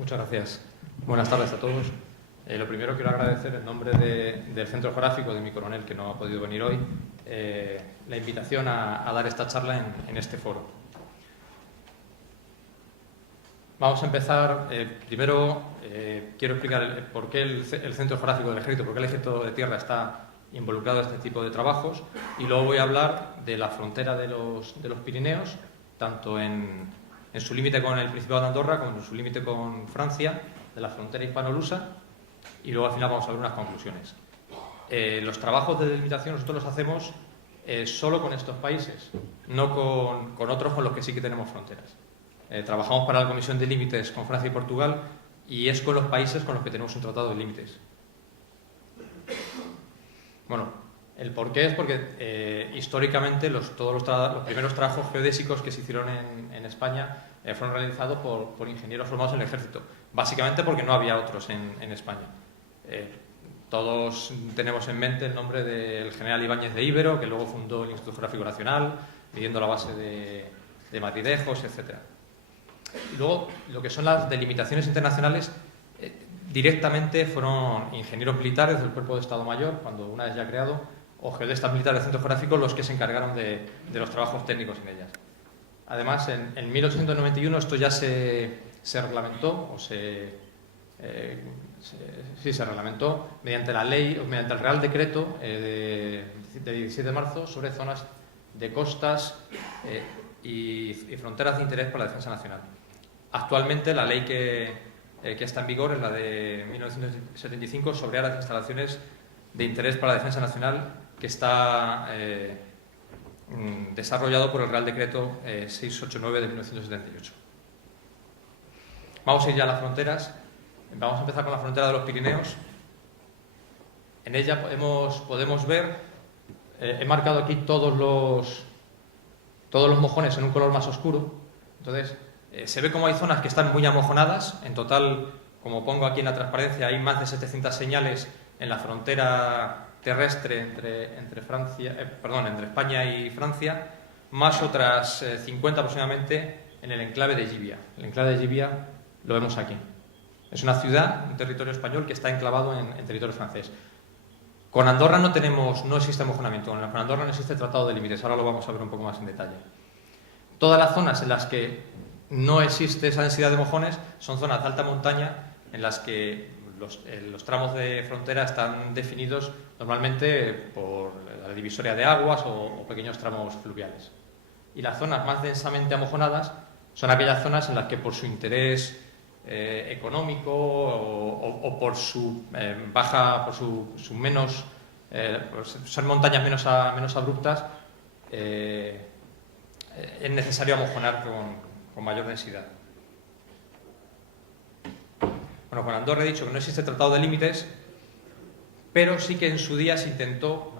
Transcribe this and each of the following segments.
Muchas gracias. Buenas tardes a todos. Lo primero quiero agradecer en nombre del Centro Geográfico de mi coronel, que no ha podido venir hoy, la invitación a dar esta charla en este foro. Vamos a empezar. Primero quiero explicar por qué el Centro Geográfico del Ejército, por qué el Ejército de Tierra está involucrado en este tipo de trabajos, y luego voy a hablar de la frontera de los Pirineos, tanto en su límite con el Principado de Andorra como en su límite con Francia, de la frontera hispano-lusa, y luego al final vamos a ver unas conclusiones. Los trabajos de delimitación nosotros los hacemos solo con estos países, no con otros con los que sí que tenemos fronteras. Trabajamos para la Comisión de Límites con Francia y Portugal, y es con los países con los que tenemos un tratado de límites. Bueno, el porqué es porque históricamente todos los primeros trabajos geodésicos que se hicieron en España fueron realizados por ingenieros formados en el Ejército, básicamente porque no había otros en España. Todos tenemos en mente el nombre del general Ibáñez de Íbero, que luego fundó el Instituto Geográfico Nacional, midiendo la base de Matidejos, etc. Y luego, lo que son las delimitaciones internacionales, directamente fueron ingenieros militares del Cuerpo de Estado Mayor, cuando una vez ya creado, o geodestas militares del Centro Geográfico, los que se encargaron de los trabajos técnicos en ellas. Además, en 1891 esto ya se reglamentó, se reglamentó mediante la ley, mediante el Real Decreto de 17 de marzo sobre zonas de costas y fronteras de interés para la defensa nacional. Actualmente la ley que está en vigor es la de 1975 sobre áreas de instalaciones de interés para la defensa nacional, que está desarrollado por el Real Decreto 689 de 1978. Vamos a ir ya a las fronteras. Vamos a empezar con la frontera de los Pirineos. En ella podemos ver, he marcado aquí todos los mojones en un color más oscuro. Entonces, se ve como hay zonas que están muy amojonadas. En total, como pongo aquí en la transparencia, hay más de 700 señales en la frontera terrestre entre España y Francia, más otras 50 aproximadamente en el enclave de Llivia. El enclave de Llivia lo vemos aquí. Es una ciudad, un territorio español que está enclavado en territorio francés. Con Andorra no existe amojonamiento, con Andorra no existe tratado de límites. Ahora lo vamos a ver un poco más en detalle. Todas las zonas en las que no existe esa densidad de mojones son zonas de alta montaña, en las que los tramos de frontera están definidos normalmente por la divisoria de aguas o pequeños tramos fluviales. Y las zonas más densamente amojonadas son aquellas zonas en las que, por su interés económico o por su ser montañas menos abruptas, es necesario amojonar con mayor densidad. Bueno, con Andorra he dicho que no existe tratado de límites, pero sí que en su día se intentó,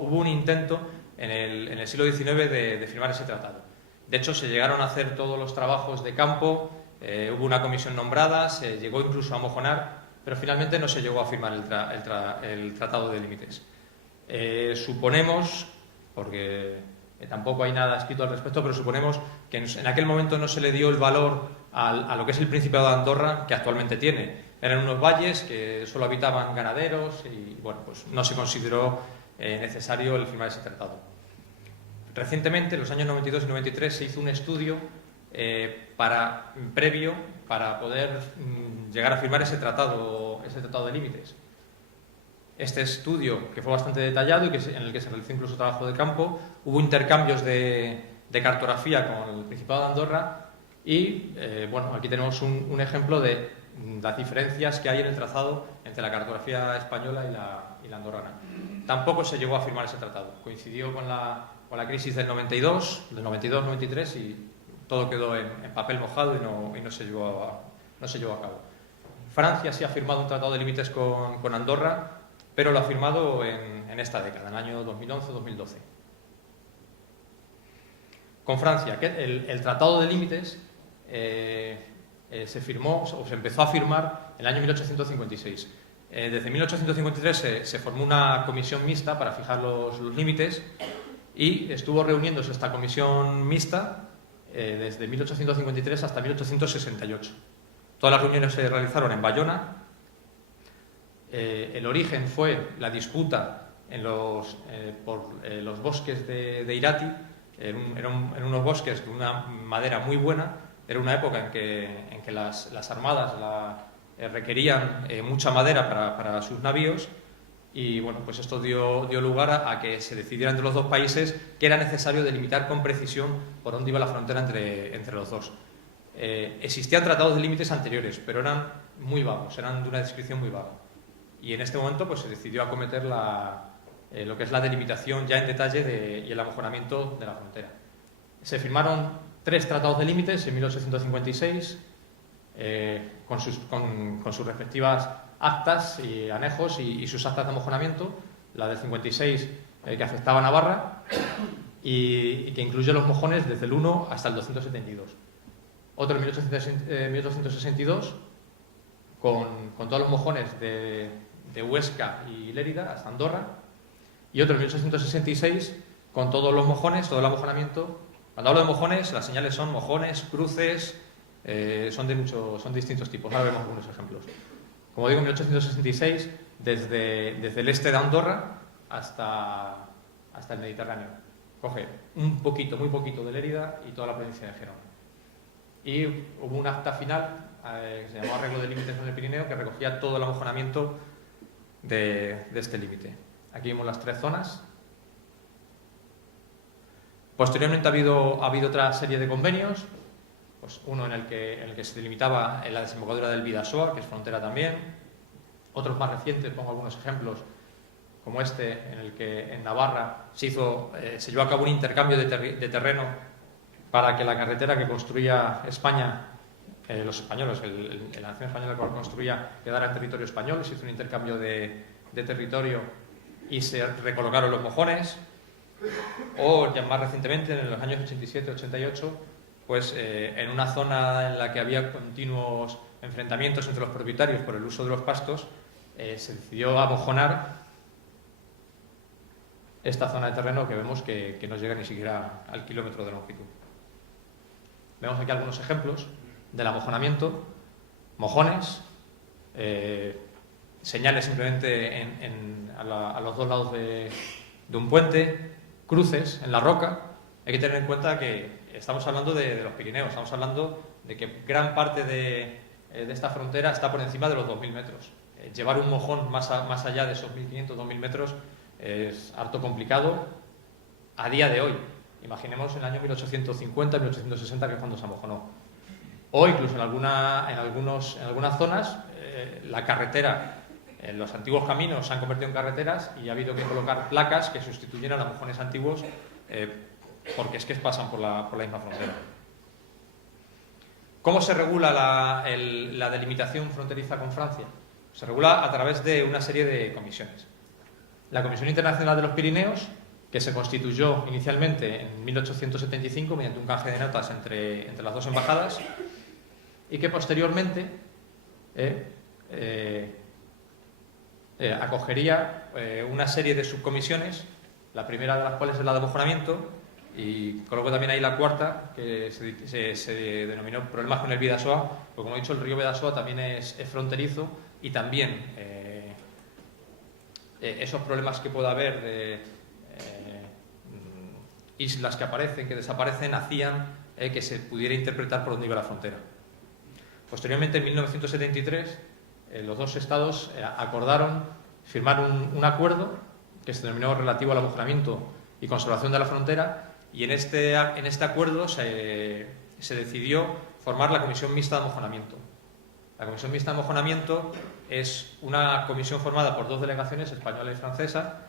hubo un intento en el siglo XIX de firmar ese tratado. De hecho, se llegaron a hacer todos los trabajos de campo, hubo una comisión nombrada, se llegó incluso a mojonar, pero finalmente no se llegó a firmar el tratado de límites. Suponemos, porque tampoco hay nada escrito al respecto, pero suponemos que en aquel momento no se le dio el valor a lo que es el Principado de Andorra que actualmente tiene. Eran unos valles que solo habitaban ganaderos y bueno, pues no se consideró necesario el firmar ese tratado. Recientemente, en los años 92 y 93, se hizo un estudio previo para poder llegar a firmar ese tratado de límites. Este estudio, que fue bastante detallado y en el que se realizó incluso trabajo de campo, hubo intercambios de cartografía con el Principado de Andorra y, bueno, aquí tenemos un ejemplo de las diferencias que hay en el trazado entre la cartografía española y la andorrana. Tampoco se llegó a firmar ese tratado. Coincidió con la crisis del 92-93 y todo quedó en papel mojado y no se llevó a cabo. Francia sí ha firmado un tratado de límites con Andorra, pero lo ha firmado en esta década, en el año 2011-2012. Con Francia, el tratado de límites se firmó o se empezó a firmar en el año 1856. Desde 1853 se formó una comisión mixta para fijar los límites y estuvo reuniéndose esta comisión mixta desde 1853 hasta 1868. Todas las reuniones se realizaron en Bayona. El origen fue la disputa por los bosques de Irati. Eran unos bosques de una madera muy buena. Era una época en que las armadas requerían mucha madera para sus navíos, y bueno, pues esto dio lugar a que se decidiera entre los dos países que era necesario delimitar con precisión por dónde iba la frontera entre los dos. Existían tratados de límites anteriores, pero eran muy vagos, eran de una descripción muy vaga. Y en este momento pues se decidió acometer lo que es la delimitación ya en detalle y el amojonamiento de la frontera. Se firmaron 3 tratados de límites en 1856, con sus respectivas actas y anejos y sus actas de amojonamiento. La del 56 que afectaba a Navarra y que incluye los mojones desde el 1 hasta el 272. Otro en 1862 con todos los mojones de Huesca y Lérida hasta Andorra, y otro en 1866 con todos los mojones, todo el amojonamiento. Cuando hablo de mojones, las señales son mojones, cruces, son de distintos tipos. Ahora vemos algunos ejemplos. Como digo, en 1866, desde el este de Andorra hasta el Mediterráneo. Coge un poquito, muy poquito de Lérida y toda la provincia de Gerona. Y hubo un acta final que se llamó Arreglo de Límites en el Pirineo, que recogía todo el amojonamiento de este límite. Aquí vemos las 3 zonas. Posteriormente ha habido otra serie de convenios, pues uno en el que se delimitaba en la desembocadura del Bidasoa, que es frontera también. Otros más recientes, pongo algunos ejemplos, como este, en el que en Navarra se llevó a cabo un intercambio de terreno para que la carretera que construía España, los españoles, la nación española que construía, quedara en territorio español. Se hizo un intercambio de territorio y se recolocaron los mojones. O ya más recientemente, en los años 87-88, pues en una zona en la que había continuos enfrentamientos entre los propietarios por el uso de los pastos, se decidió amojonar esta zona de terreno que vemos que no llega ni siquiera al kilómetro de longitud. Vemos aquí algunos ejemplos del amojonamiento: mojones, señales simplemente a los 2 lados de un puente, cruces en la roca. Hay que tener en cuenta que estamos hablando de los Pirineos, estamos hablando de que gran parte de esta frontera está por encima de los 2.000 metros. Llevar un mojón más allá de esos 1.500, 2.000 metros es harto complicado a día de hoy. Imaginemos en el año 1850, 1860, que es cuando se amojonó. O incluso en algunas zonas, la carretera, los antiguos caminos se han convertido en carreteras y ha habido que colocar placas que sustituyeran a mojones antiguos, porque es que pasan por la misma frontera. ¿Cómo se regula la delimitación fronteriza con Francia? Se regula a través de una serie de comisiones. La Comisión Internacional de los Pirineos, que se constituyó inicialmente en 1875 mediante un canje de notas entre las 2 embajadas, y que posteriormente acogería una serie de subcomisiones, la primera de las cuales es la de amojonamiento, y coloco también ahí la cuarta, que se denominó problemas con el Bidasoa, porque como he dicho, el río Bidasoa también es fronterizo, y también esos problemas que pueda haber de islas que aparecen, que desaparecen, hacían que se pudiera interpretar por dónde iba la frontera. Posteriormente, en 1973, los 2 estados acordaron firmar un acuerdo que se denominó relativo al amojonamiento y conservación de la frontera, y en este acuerdo se decidió formar la Comisión Mixta de Amojonamiento. La Comisión Mixta de Amojonamiento es una comisión formada por 2 delegaciones, española y francesa,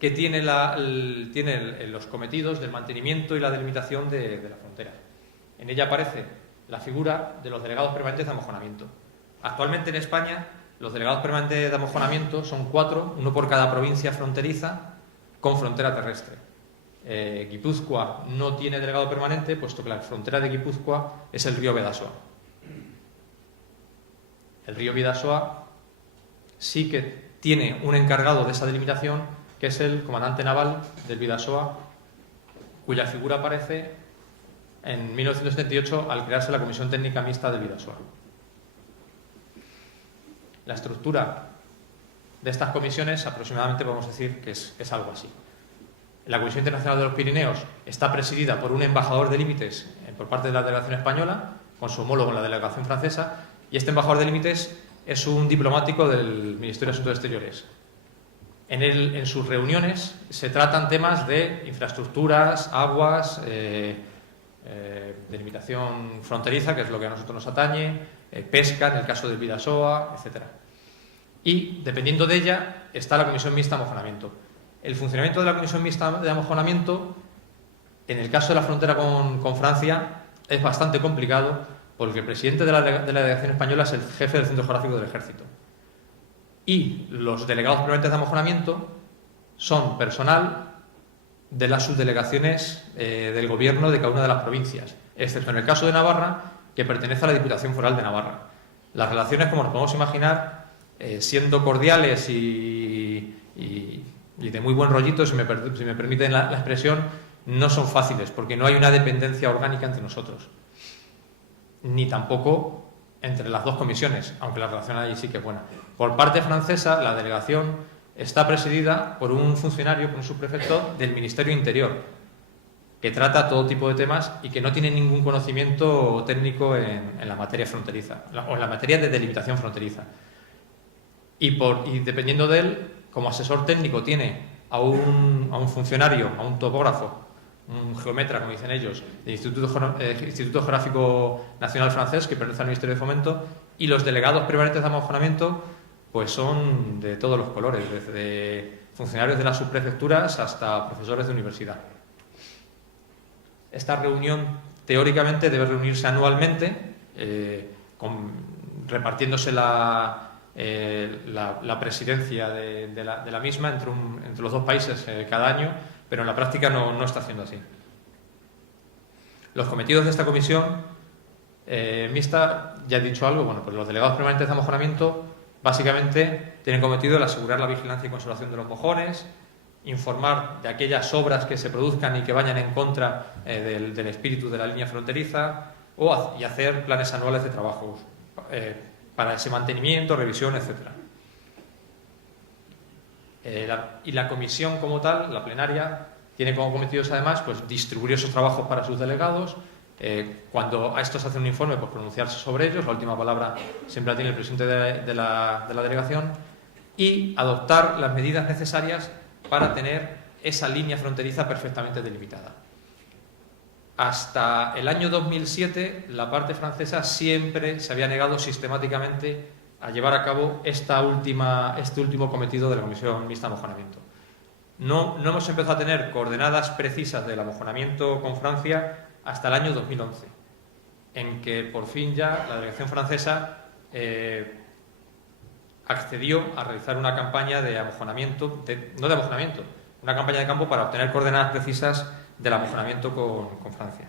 que tiene los cometidos del mantenimiento y la delimitación de la frontera. En ella aparece la figura de los delegados permanentes de amojonamiento. Actualmente en España los delegados permanentes de amojonamiento son 4, uno por cada provincia fronteriza con frontera terrestre. Guipúzcoa no tiene delegado permanente, puesto que la frontera de Guipúzcoa es el río Bidasoa. El río Bidasoa sí que tiene un encargado de esa delimitación, que es el comandante naval del Bidasoa, cuya figura aparece en 1978 al crearse la Comisión Técnica Mixta del Bidasoa. La estructura de estas comisiones aproximadamente podemos decir que es algo así. La Comisión Internacional de los Pirineos está presidida por un embajador de límites por parte de la delegación española, con su homólogo en la delegación francesa, y este embajador de límites es un diplomático del Ministerio de Asuntos Exteriores. En sus reuniones se tratan temas de infraestructuras, aguas, delimitación fronteriza, que es lo que a nosotros nos atañe, pesca, en el caso del Bidasoa, etc. Y, dependiendo de ella, está la Comisión Mixta de Amojonamiento. El funcionamiento de la Comisión Mixta de Amojonamiento, en el caso de la frontera con Francia, es bastante complicado porque el presidente de la delegación española es el jefe del Centro Geográfico del Ejército. Y los delegados permanentes de amojonamiento son personal de las subdelegaciones del gobierno de cada una de las provincias, excepto en el caso de Navarra, que pertenece a la Diputación Foral de Navarra. Las relaciones, como nos podemos imaginar, siendo cordiales y de muy buen rollito, si me permiten la expresión, no son fáciles, porque no hay una dependencia orgánica entre nosotros, ni tampoco entre las dos comisiones, aunque la relación ahí sí que es buena. Por parte francesa, la delegación está presidida por un funcionario, por un subprefecto del Ministerio Interior, que trata todo tipo de temas y que no tiene ningún conocimiento técnico en la materia fronteriza, o en la materia de delimitación fronteriza. Y dependiendo de él, como asesor técnico tiene a un funcionario, a un topógrafo, un geómetra, como dicen ellos, del Instituto Geográfico Nacional Francés, que pertenece al Ministerio de Fomento, y los delegados permanentes de amojonamiento pues son de todos los colores, desde funcionarios de las subprefecturas hasta profesores de universidad. Esta reunión, teóricamente, debe reunirse anualmente, repartiéndose la presidencia de la misma entre los dos países cada año, pero en la práctica no está haciendo así. Los cometidos de esta comisión mixta, ya he dicho algo, bueno, pues los delegados permanentes de amojonamiento básicamente tienen cometido el asegurar la vigilancia y conservación de los mojones, informar de aquellas obras que se produzcan y que vayan en contra del espíritu de la línea fronteriza y hacer planes anuales de trabajo para ese mantenimiento, revisión, etc. Y la comisión como tal, la plenaria, tiene como cometidos además pues distribuir esos trabajos para sus delegados. Cuando a estos hacen un informe, pues pronunciarse sobre ellos, la última palabra siempre la tiene el presidente de la delegación, y adoptar las medidas necesarias para tener esa línea fronteriza perfectamente delimitada. Hasta el año 2007, la parte francesa siempre se había negado sistemáticamente a llevar a cabo este último cometido de la Comisión Mixta de Amojonamiento. No hemos empezado a tener coordenadas precisas del amojonamiento con Francia hasta el año 2011, en que por fin ya la delegación francesa accedió a realizar una campaña de amojonamiento, una campaña de campo para obtener coordenadas precisas del amojonamiento con Francia.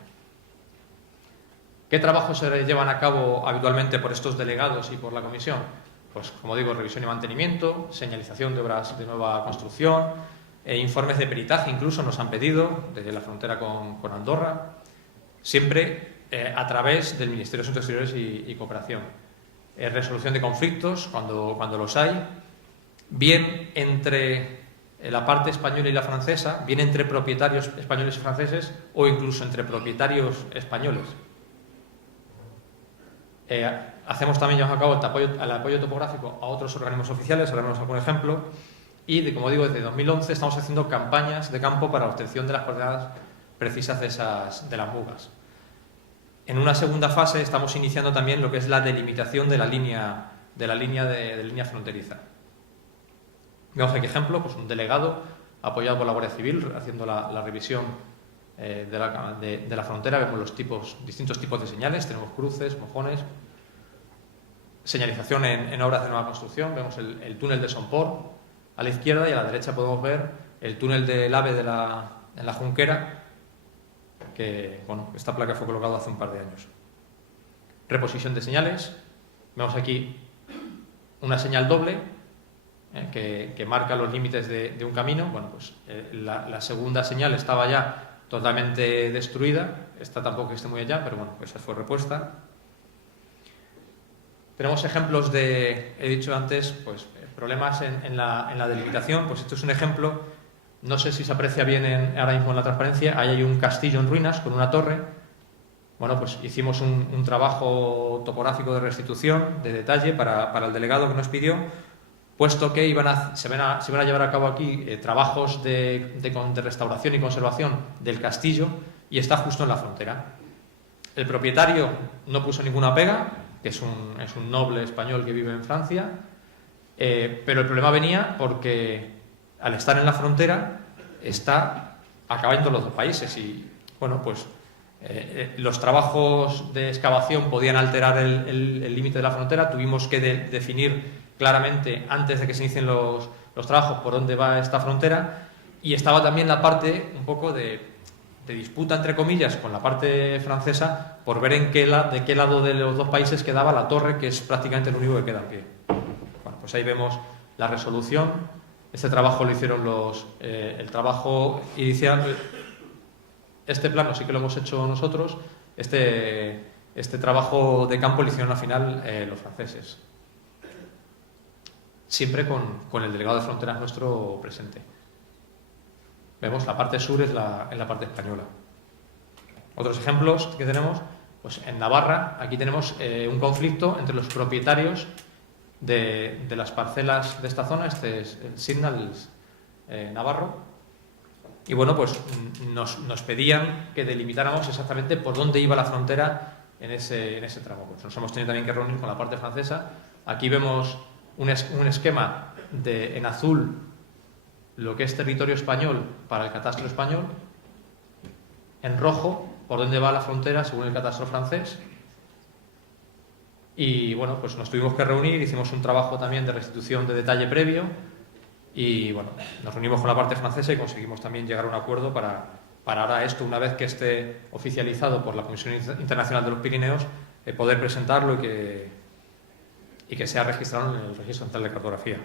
¿Qué trabajos se llevan a cabo habitualmente por estos delegados y por la comisión? Pues, como digo, revisión y mantenimiento, señalización de obras de nueva construcción, informes de peritaje incluso nos han pedido desde la frontera con Andorra, siempre a través del Ministerio de Asuntos Exteriores y Cooperación. Resolución de conflictos cuando los hay, bien entre la parte española y la francesa, bien entre propietarios españoles y franceses o incluso entre propietarios españoles. Hacemos también, llevamos a cabo el apoyo topográfico a otros organismos oficiales, ahora vemos algún ejemplo, y como digo, desde 2011 estamos haciendo campañas de campo para la obtención de las coordenadas precisas de las mugas. En una segunda fase estamos iniciando también lo que es la delimitación de la línea fronteriza. Vemos aquí ejemplo, pues un delegado apoyado por la Guardia Civil haciendo la revisión de la frontera. Vemos los distintos tipos de señales, tenemos cruces, mojones, señalización en obras de nueva construcción. Vemos el túnel de Somport a la izquierda, y a la derecha podemos ver el túnel del AVE en la Junquera, que esta placa fue colocada hace un par de años. Reposición de señales. Vemos aquí una señal doble que marca los límites de un camino. Bueno, pues la segunda señal estaba ya totalmente destruida, esta tampoco esté muy allá, pero bueno, pues esa fue repuesta. Tenemos ejemplos de, he dicho antes, pues problemas en la delimitación. Pues esto es un ejemplo, no sé si se aprecia bien ahora mismo en la transparencia. Ahí hay un castillo en ruinas con una torre. Bueno, pues hicimos un trabajo topográfico de restitución, de detalle, para el delegado que nos pidió, puesto que se iban a llevar a cabo aquí trabajos de restauración y conservación del castillo, y está justo en la frontera. El propietario no puso ninguna pega, que es un noble español que vive en Francia, pero el problema venía porque al estar en la frontera está acabando los dos países y, bueno, pues los trabajos de excavación podían alterar el límite de la frontera. Tuvimos que definir claramente, antes de que se inicien los trabajos, por dónde va esta frontera, y estaba también la parte un poco de disputa, entre comillas, con la parte francesa por ver de qué lado de los dos países quedaba la torre, que es prácticamente lo único que queda en pie. Bueno, pues ahí vemos la resolución. Este trabajo lo hicieron el trabajo inicial. Este plano sí que lo hemos hecho nosotros. Este trabajo de campo lo hicieron al final los franceses. Siempre con el delegado de fronteras nuestro presente. Vemos la parte sur es la parte española. Otros ejemplos que tenemos, pues en Navarra, aquí tenemos un conflicto entre los propietarios de las parcelas de esta zona. Este es el Signals navarro. Y bueno, pues nos pedían que delimitáramos exactamente por dónde iba la frontera en ese tramo. Pues nos hemos tenido también que reunir con la parte francesa. Aquí vemos un esquema en azul lo que es territorio español para el catastro español, en rojo por dónde va la frontera según el catastro francés. Y bueno, pues nos tuvimos que reunir, hicimos un trabajo también de restitución de detalle previo y bueno, nos reunimos con la parte francesa y conseguimos también llegar a un acuerdo para ahora esto, una vez que esté oficializado por la Comisión Internacional de los Pirineos, poder presentarlo y que sea registrado en el Registro Central de Cartografía.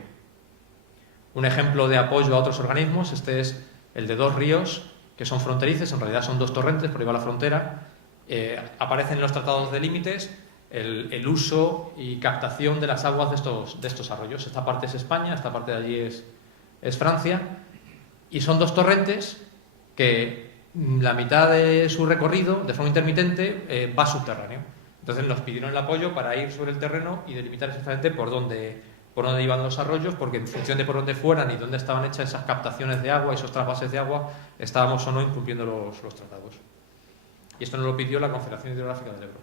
Un ejemplo de apoyo a otros organismos, este es el de dos ríos que son fronterizos, en realidad son dos torrentes, por ahí va la frontera. Aparecen en los tratados de límites el uso y captación de las aguas de estos arroyos. Esta parte es España, esta parte de allí es Francia, y son dos torrentes que la mitad de su recorrido, de forma intermitente, va subterráneo. Entonces nos pidieron el apoyo para ir sobre el terreno y delimitar exactamente por dónde iban los arroyos, porque en función de por dónde fueran y dónde estaban hechas esas captaciones de agua y esos trasvases de agua, estábamos o no incumpliendo los tratados. Y esto nos lo pidió la Confederación Hidrográfica del Ebro.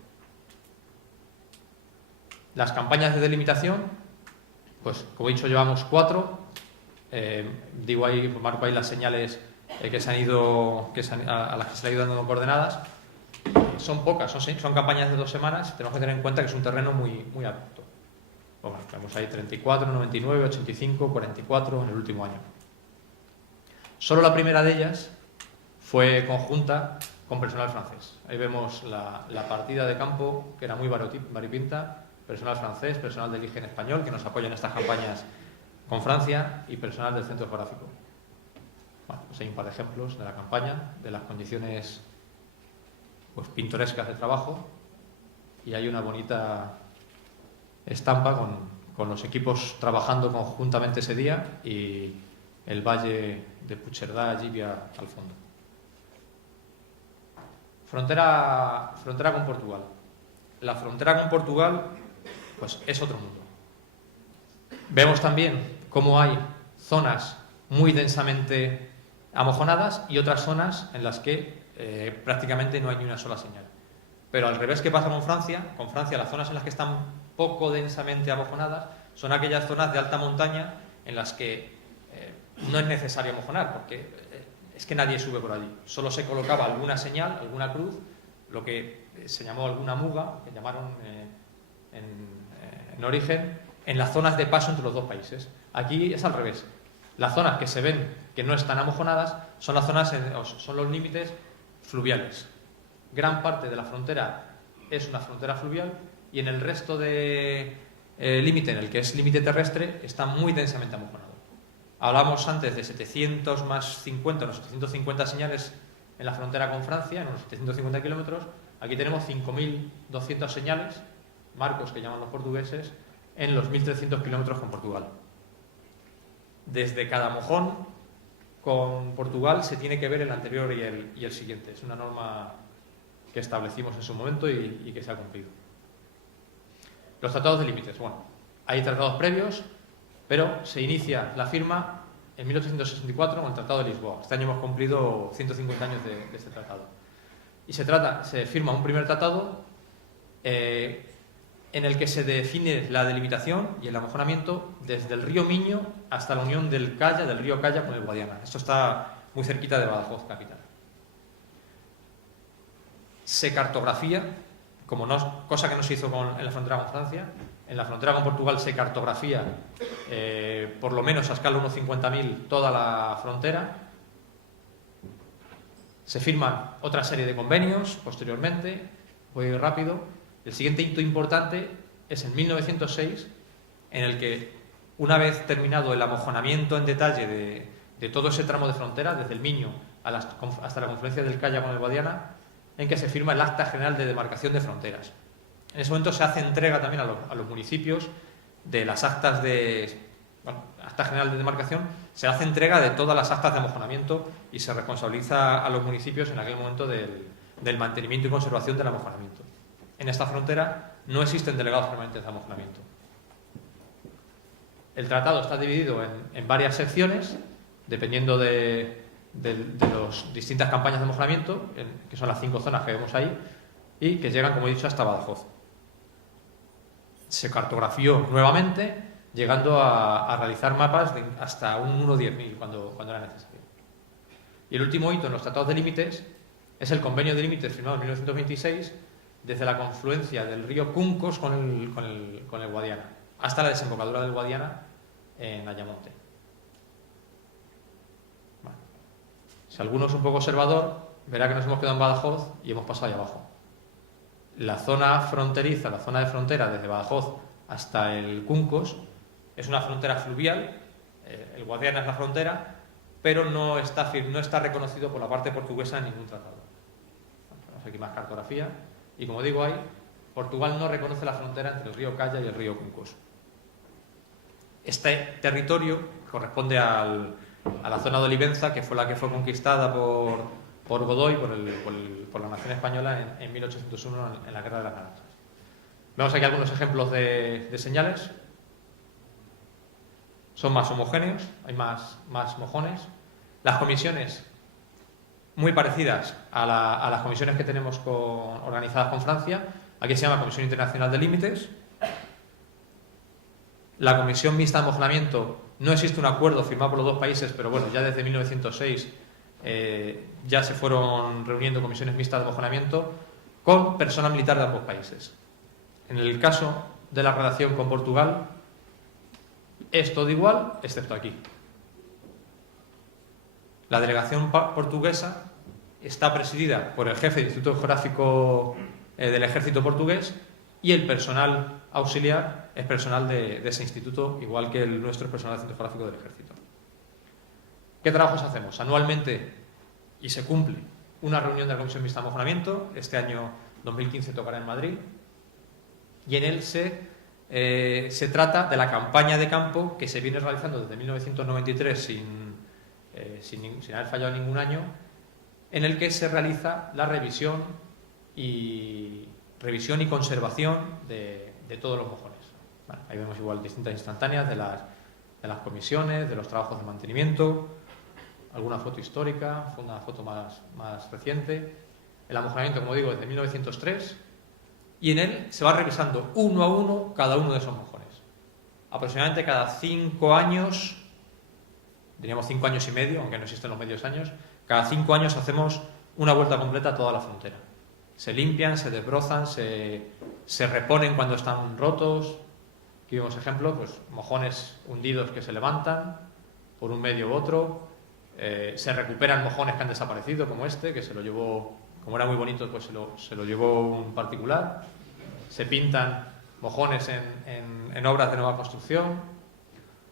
Las campañas de delimitación, pues como he dicho, llevamos 4. Digo ahí, marco ahí las señales a las que se le ha ido dando coordenadas. Son pocas, son campañas de 2 semanas. Tenemos que tener en cuenta que es un terreno muy, muy abrupto. Bueno, tenemos ahí 34, 99, 85, 44 en el último año. Solo la primera de ellas fue conjunta con personal francés. Ahí vemos la partida de campo, que era muy variopinta, personal francés, personal del IGN español, que nos apoya en estas campañas con Francia, y personal del Centro Geográfico. Bueno, pues hay un par de ejemplos de la campaña, de las condiciones pues pintorescas de trabajo, y hay una bonita estampa con los equipos trabajando conjuntamente ese día y el valle de Puigcerdà, Llívia al fondo. Frontera con Portugal. La frontera con Portugal pues es otro mundo. Vemos también cómo hay zonas muy densamente amojonadas y otras zonas en las que prácticamente no hay ni una sola señal. Pero al revés que pasa con Francia, las zonas en las que están poco densamente amojonadas son aquellas zonas de alta montaña en las que no es necesario amojonar, porque es que nadie sube por allí. Solo se colocaba alguna señal, alguna cruz, lo que se llamó alguna muga, que llamaron en origen, en las zonas de paso entre los dos países. Aquí es al revés. Las zonas que se ven que no están amojonadas son son los límites fluviales. Gran parte de la frontera es una frontera fluvial y en el resto de límite, en el que es límite terrestre, está muy densamente amojonado. Hablamos antes de 700 más 50, unos 750 señales en la frontera con Francia, en unos 750 kilómetros. Aquí tenemos 5.200 señales marcos que llaman los portugueses, en los 1.300 kilómetros con Portugal. Desde cada mojón con Portugal se tiene que ver el anterior y el siguiente. Es una norma que establecimos en su momento y que se ha cumplido. Los tratados de límites. Bueno, hay tratados previos, pero se inicia la firma en 1864 con el Tratado de Lisboa. Este año hemos cumplido 150 años de este tratado. Y se firma un primer tratado en el que se define la delimitación y el amojonamiento desde el río Miño hasta la unión del río Calla con el Guadiana. Esto está muy cerquita de Badajoz, capital. Se cartografía, cosa que no se hizo en la frontera con Francia. En la frontera con Portugal se cartografía por lo menos a escala 1,50.000 toda la frontera. Se firman otra serie de convenios posteriormente. Voy rápido. El siguiente hito importante es en 1906, en el que, una vez terminado el amojonamiento en detalle de todo ese tramo de frontera, desde el Miño hasta la confluencia del Calla con el Guadiana, en que se firma el Acta General de Demarcación de Fronteras. En ese momento se hace entrega también a los municipios de las actas Acta General de Demarcación, se hace entrega de todas las actas de amojonamiento y se responsabiliza a los municipios en aquel momento del mantenimiento y conservación del amojonamiento. En esta frontera no existen delegados permanentes de amojonamiento. El tratado está dividido en varias secciones, dependiendo de las distintas campañas de amojonamiento, que son las 5 zonas que vemos ahí, y que llegan, como he dicho, hasta Badajoz. Se cartografió nuevamente, llegando a realizar mapas hasta un 1/10.000 cuando era necesario. Y el último hito en los tratados de límites es el convenio de límites firmado en 1926 desde la confluencia del río Cuncos con el Guadiana, hasta la desembocadura del Guadiana en Ayamonte. Bueno, si alguno es un poco observador, verá que nos hemos quedado en Badajoz y hemos pasado ahí abajo. La zona fronteriza, la zona de frontera desde Badajoz hasta el Cuncos, es una frontera fluvial. El Guadiana es la frontera, pero no está reconocido por la parte portuguesa en ningún tratado. Tenemos aquí más cartografía. Y como digo ahí, Portugal no reconoce la frontera entre el río Calla y el río Cuncos. Este territorio corresponde a la zona de Olivenza, que fue la que fue conquistada por Godoy, por la nación española en 1801 en la Guerra de las Naranjas. Vemos aquí algunos ejemplos de señales. Son más homogéneos, hay más mojones. Las comisiones, muy parecidas a las comisiones que tenemos organizadas con Francia. Aquí se llama Comisión Internacional de Límites. La Comisión Mixta de Amojonamiento, no existe un acuerdo firmado por los dos países, pero bueno, ya desde 1906 ya se fueron reuniendo comisiones mixtas de amojonamiento con personal militar de ambos países. En el caso de la relación con Portugal, es todo igual, excepto aquí. La delegación portuguesa está presidida por el jefe del Instituto Geográfico del Ejército portugués y el personal auxiliar es personal de ese instituto, igual que el nuestro es personal del Instituto Geográfico del Ejército. ¿Qué trabajos hacemos? Anualmente, y se cumple, una reunión de la Comisión Mixta de Amojonamiento. Este año 2015 tocará en Madrid, y en él se trata de la campaña de campo que se viene realizando desde 1993 sin haber fallado ningún año, en el que se realiza la revisión y conservación de todos los mojones. Bueno, ahí vemos igual distintas instantáneas de las comisiones, de los trabajos de mantenimiento, alguna foto histórica, una foto más reciente. El amojonamiento, como digo, desde 1903, y en él se va revisando uno a uno cada uno de esos mojones. Aproximadamente cada 5 años, diríamos 5 años y medio, aunque no existen los medios años, cada 5 años hacemos una vuelta completa a toda la frontera. Se limpian, se desbrozan, se reponen cuando están rotos. Aquí vemos ejemplos, pues mojones hundidos que se levantan por un medio u otro. Se recuperan mojones que han desaparecido, como este, que se lo llevó, como era muy bonito, pues se lo llevó un particular. Se pintan mojones en obras de nueva construcción.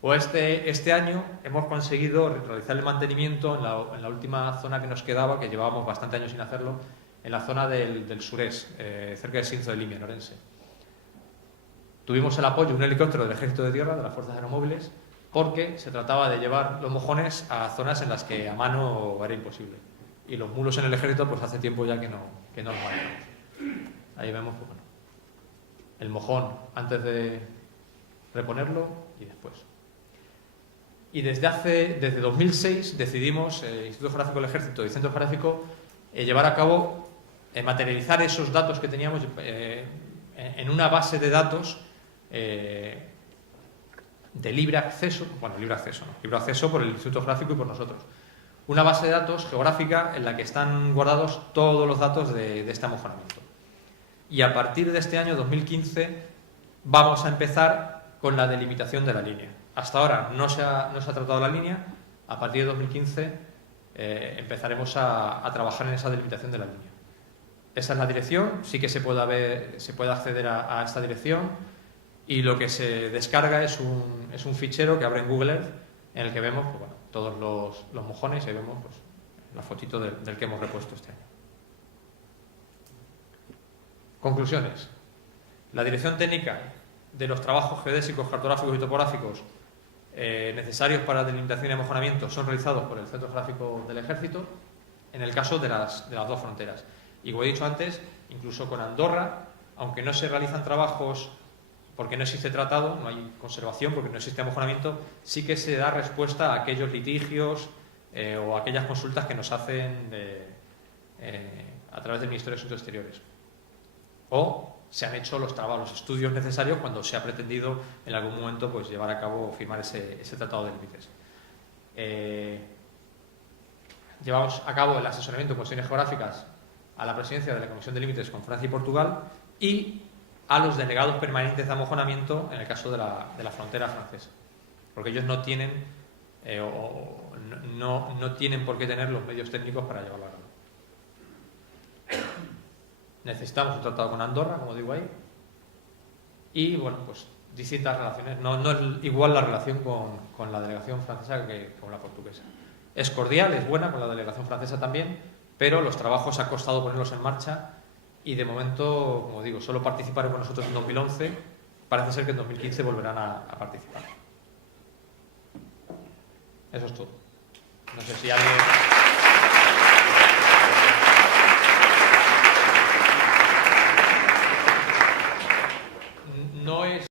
O este año hemos conseguido realizar el mantenimiento en la última zona que nos quedaba, que llevábamos bastante años sin hacerlo, en la zona del surés, cerca de Sinzo de Limia, en Orense. Tuvimos el apoyo de un helicóptero del Ejército de Tierra, de las Fuerzas Aeromóviles, porque se trataba de llevar los mojones a zonas en las que a mano era imposible. Y los mulos en el ejército, pues hace tiempo ya que no los manejamos. Ahí vemos, pues, bueno, el mojón antes de reponerlo y después. Y desde 2006 decidimos, Instituto Geográfico del Ejército y Centro Geográfico, llevar a cabo, materializar esos datos que teníamos en una base de datos de libre acceso, libre acceso por el Instituto Geográfico y por nosotros. Una base de datos geográfica en la que están guardados todos los datos de este amojonamiento. Y a partir de este año 2015 vamos a empezar con la delimitación de la línea. Hasta ahora no se ha tratado la línea, a partir de 2015 empezaremos a trabajar en esa delimitación de la línea. Esa es la dirección, sí que se puede acceder a esta dirección, y lo que se descarga es un fichero que abre en Google Earth, en el que vemos, pues, bueno, todos los mojones, y ahí vemos, pues, la fotito del que hemos repuesto este año. Conclusiones. La dirección técnica de los trabajos geodésicos, cartográficos y topográficos necesarios para la delimitación y amojonamiento son realizados por el Centro Geográfico del Ejército, en el caso de las dos fronteras. Y como he dicho antes, incluso con Andorra, aunque no se realizan trabajos porque no existe tratado, no hay conservación, porque no existe amojonamiento, sí que se da respuesta a aquellos litigios o a aquellas consultas que nos hacen a través del Ministerio de Asuntos Exteriores. O se han hecho los estudios necesarios cuando se ha pretendido en algún momento, pues, llevar a cabo o firmar ese tratado de límites. Llevamos a cabo el asesoramiento en cuestiones geográficas a la presidencia de la Comisión de Límites con Francia y Portugal, y a los delegados permanentes de amojonamiento en el caso de la frontera francesa, porque ellos no tienen no tienen por qué tener los medios técnicos para llevarlo a cabo. Necesitamos un tratado con Andorra, como digo ahí, y bueno, pues distintas relaciones. No es igual la relación con la delegación francesa que con la portuguesa. Es cordial, es buena con la delegación francesa también, pero los trabajos ha costado ponerlos en marcha, y de momento, como digo, solo participaron con nosotros en 2011, parece ser que en 2015 volverán a participar. Eso es todo. No sé si alguien...